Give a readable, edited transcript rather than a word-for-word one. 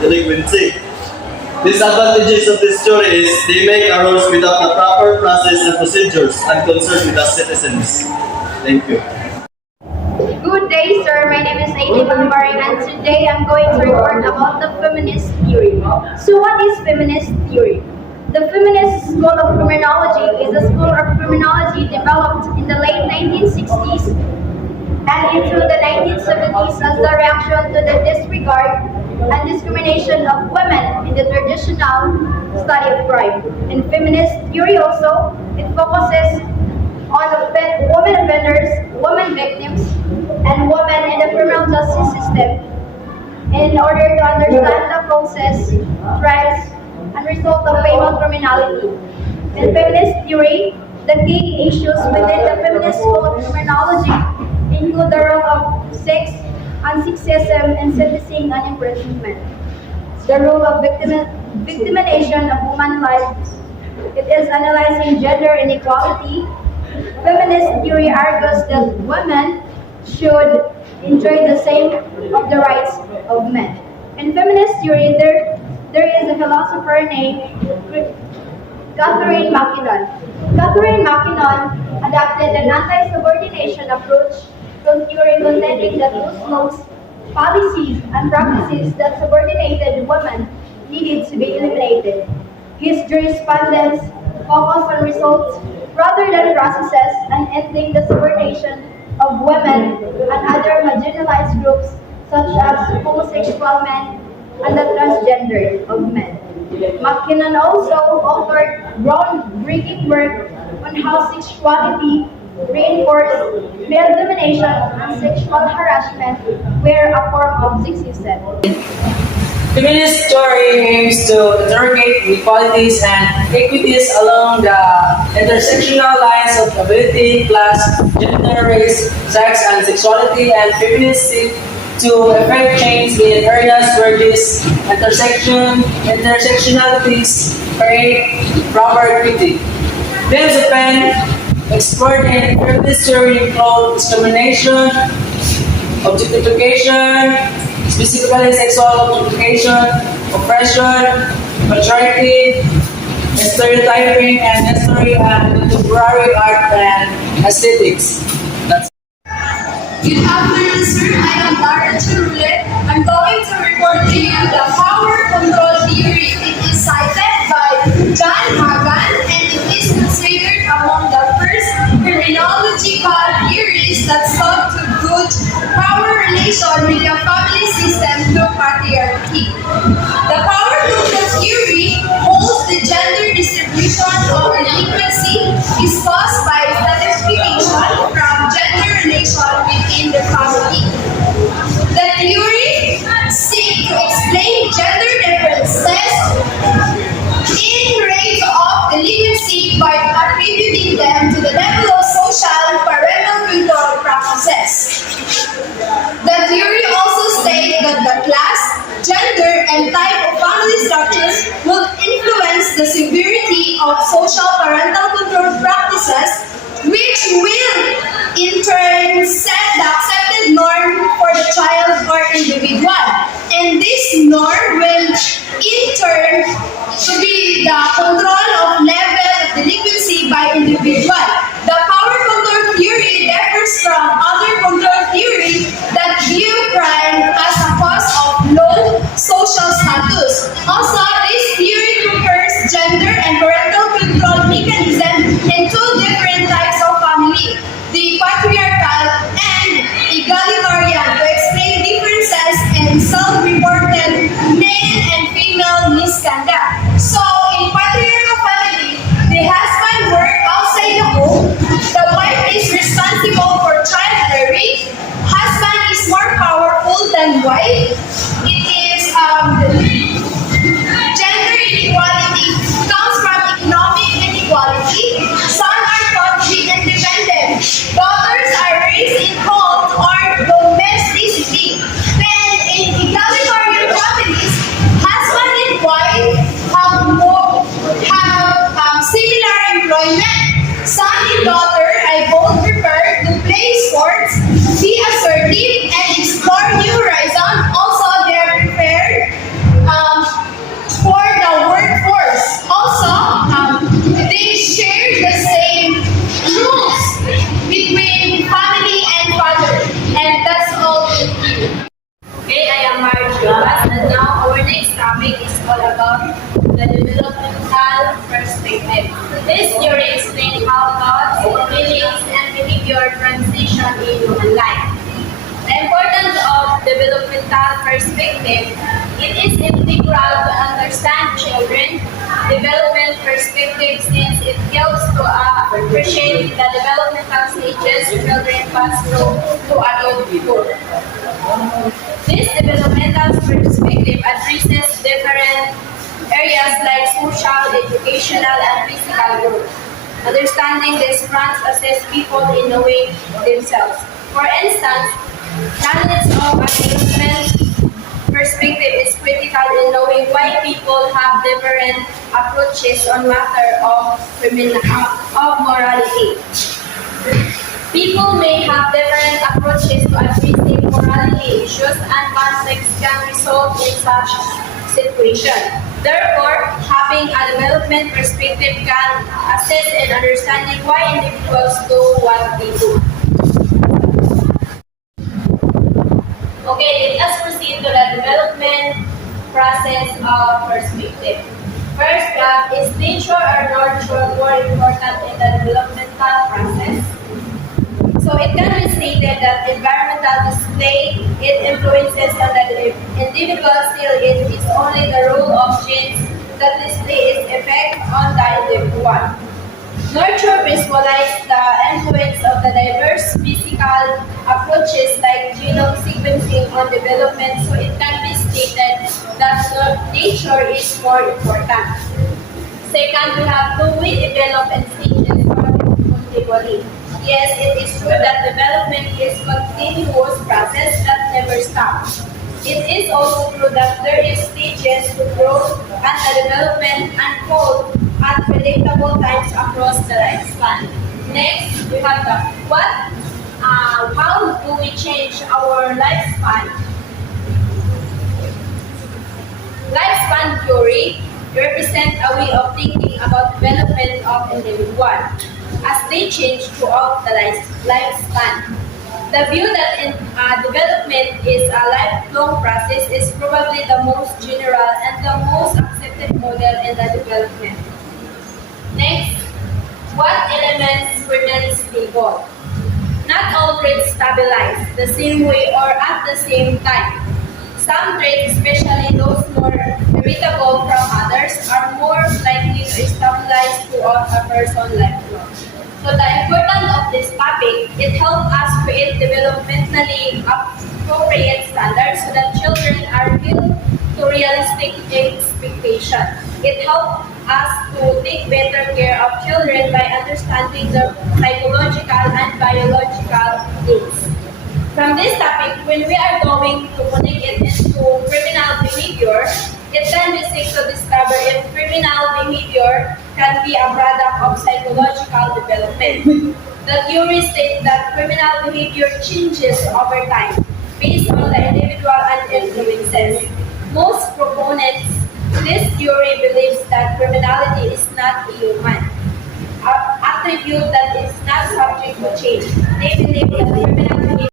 delinquency. Disadvantages of this theory is they make arose without the proper process and procedures and concern with us citizens. Thank you. Good day, sir. My name is Ailey Bambaring, and today I'm going to report about the feminist theory. So what is feminist theory? The feminist school of criminology is a school of criminology developed in the late 1960s and into the 1970s as the reaction to the disregard and discrimination of women in the traditional study of crime. In feminist theory also, it focuses on women offenders, women victims, and women in the criminal justice system in order to understand the process, trends, and result of female criminality. In feminist theory, the key issues within the feminist school of criminology include the role of sex and sexism in sentencing and imprisonment, the role of victimization of women's lives. It is analyzing gender inequality. Feminist theory argues that women should enjoy the same of the rights of men. In feminist theory, there is a philosopher named Catherine Mackinnon. Catherine Mackinnon adopted an anti-subordination approach from theory contending that those laws, policies, and practices that subordinated women needed to be eliminated. His jurisprudence focused on results rather than processes and ending the subordination of women and other marginalized groups such as homosexual men and the transgender of men. Mackinnon also authored groundbreaking work on how sexuality reinforced male domination and sexual harassment were a form of sexism. Feminist theory aims to interrogate inequalities and equities along the intersectional lines of ability, class, gender, race, sex, and sexuality, and feminists seek to effect change in areas where these intersectionalities create proper equity. Themes of pen explored in feminist theory include discrimination, objectification, specifically sexual objectification, oppression, patriarchy, stereotyping, and history and contemporary art and aesthetics. Good afternoon, sir. I am Lara Churule. I'm going to report to you the power control theory. It is cited by John Hagan and it is considered among the first criminological theories that sought to good power relation with the family system through patriarchy. The power control theory holds the gender distribution of delinquency is caused by stratification from gender relation within the family. The theory seeks to explain gender differences in rate of delinquency by attributing them to the level of social parental control practices. The theory also states that the class, gender, and type of family structures will influence the severity of social parental control practices, which will in turn set the accepted norm for the child or individual. And this norm will in turn to be the control of level of delinquency by individual. The power control theory differs from other control theory that view crime as a cause of low social status. Also, this theory compares gender and parental control mechanism in two different types of family, the patriarchal and egalitarian, to explain differences in self-reported male and female misconduct. So, in patriarchal family, the husband works outside the home Now, our next topic is all about the developmental perspective. This theory explains how thoughts, feelings, and behavior transition in human life. The importance of developmental perspective, it is integral to understand children development perspective since it helps to appreciate the developmental stages children pass through to adulthood. This developmental perspective addresses different areas like social, educational, and physical growth. Understanding this fronts assess people in knowing themselves. For instance, knowledge of a development perspective is critical in knowing why people have different approaches on matter of morality. People may have different approaches to addressing morality issues and conflicts can result in such situation. Therefore, having a development perspective can assist in understanding why individuals do what they do. Okay, let us proceed to the development process of perspective. First, is nature or nurture more important in the developmental process? So it can be stated that environmental display, it influences on the individual, still it is only the role of genes that display its effect on the individual. Nurture visualizes the influence of the diverse physical approaches like genome sequencing on development, so it can be stated that nature is more important. Second, we have do we develop in stages or continually? Yes, it is true that development is continuous process that never stops. It is also true that there is stages to growth and the development unfold at predictable times across the lifespan. Next, we have the how do we change our lifespan? Lifespan theory represents a way of thinking about development of individual as they change throughout the lifespan. The view that development is a lifelong process is probably the most general and the most accepted model in the development. Next, what elements remain stable? Not all traits stabilize the same way or at the same time. Some traits, especially those more heritable from others, are more likely to stabilize throughout a person's lifelong. So the importance of this topic, it helps us create developmentally appropriate standards so that children are held to realistic expectations. It helps us to take better care of children by understanding their psychological and biological needs. From this topic, when we are going to connect it into criminal behavior, it can be safe to discover if criminal behavior can be a product of psychological development. The theory states that criminal behavior changes over time based on the individual and influences. Most proponents, this theory believes that criminality is not a human attribute that is not subject to change. They believe that criminal behavior